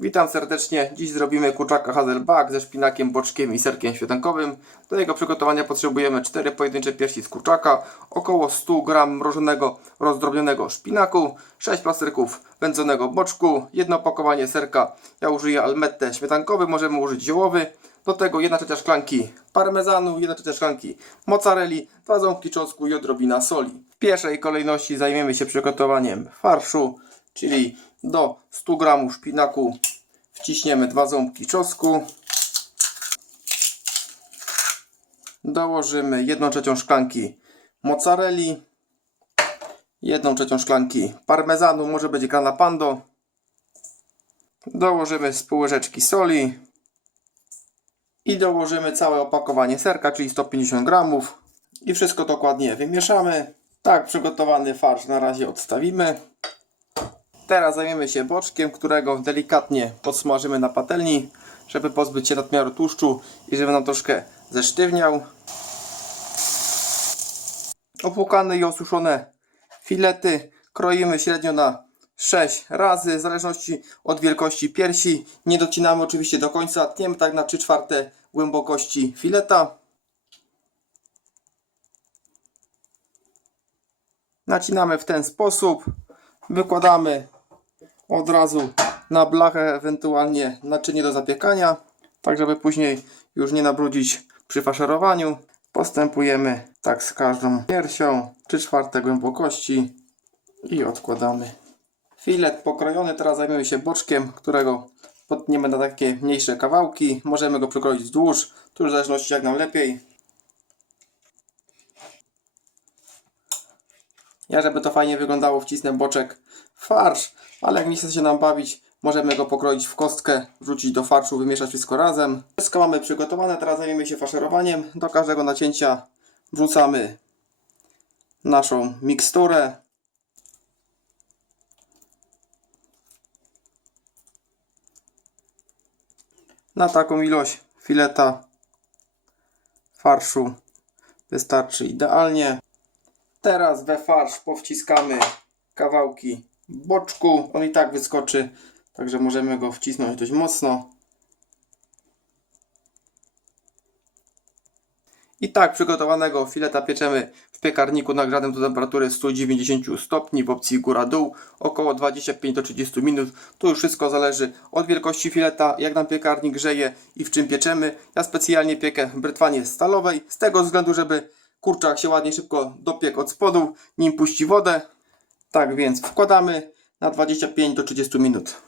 Witam serdecznie. Dziś zrobimy kurczaka Hazelback ze szpinakiem, boczkiem i serkiem śmietankowym. Do jego przygotowania potrzebujemy 4 pojedyncze piersi z kurczaka, około 100 g mrożonego rozdrobnionego szpinaku, 6 plasterków wędzonego boczku, jedno opakowanie serka. Ja użyję almette śmietankowy, możemy użyć ziołowy. Do tego 1 trzecia szklanki parmezanu, 1 trzecia szklanki mozzarelli, 2 ząbki czosnku i odrobina soli. W pierwszej kolejności zajmiemy się przygotowaniem farszu, czyli do 100 g szpinaku wciśniemy 2 ząbki czosnku. Dołożymy 1 trzecią szklanki mozzarelli, 1 trzecią szklanki parmezanu, może być grana pando. Dołożymy z pół łyżeczki soli i dołożymy całe opakowanie serka, czyli 150 gramów i wszystko dokładnie wymieszamy. Tak przygotowany farsz na razie odstawimy. Teraz zajmiemy się boczkiem, którego delikatnie podsmażymy na patelni, żeby pozbyć się nadmiaru tłuszczu i żeby nam troszkę zesztywniał. Opłukane i osuszone filety kroimy średnio na 6 razy, w zależności od wielkości piersi. Nie docinamy oczywiście do końca, tniemy tak na 3 czwarte głębokości fileta. Nacinamy w ten sposób. Wykładamy od razu na blachę, ewentualnie naczynie do zapiekania, tak żeby później już nie nabrudzić przy faszerowaniu. Postępujemy tak z każdą piersią, 3 czwarte głębokości i odkładamy. Filet pokrojony, teraz zajmiemy się boczkiem, którego potniemy na takie mniejsze kawałki. Możemy go przykroić wzdłuż, tu już w zależności jak nam lepiej. Ja, żeby to fajnie wyglądało, wcisnę boczek farsz, ale jak nie chce się nam bawić, możemy go pokroić w kostkę, wrzucić do farszu, wymieszać wszystko razem. Wszystko mamy przygotowane, teraz zajmiemy się faszerowaniem. Do każdego nacięcia wrzucamy naszą miksturę. Na taką ilość fileta farszu wystarczy idealnie. Teraz we farsz powciskamy kawałki boczku. On i tak wyskoczy, także możemy go wcisnąć dość mocno. I tak przygotowanego fileta pieczemy w piekarniku nagrzanym do temperatury 190 stopni w opcji góra-dół około 25 do 30 minut. Tu już wszystko zależy od wielkości fileta, jak nam piekarnik grzeje i w czym pieczemy. Ja specjalnie piekę brytwanie stalowej z tego względu, żeby kurczak się ładnie szybko dopiekł od spodu, nim puści wodę. Tak więc wkładamy na 25 do 30 minut.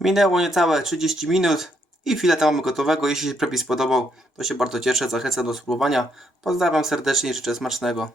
Minęło niecałe 30 minut i fileta mamy gotowego. Jeśli się przepis podobał, to się bardzo cieszę. Zachęcam do spróbowania. Pozdrawiam serdecznie i życzę smacznego.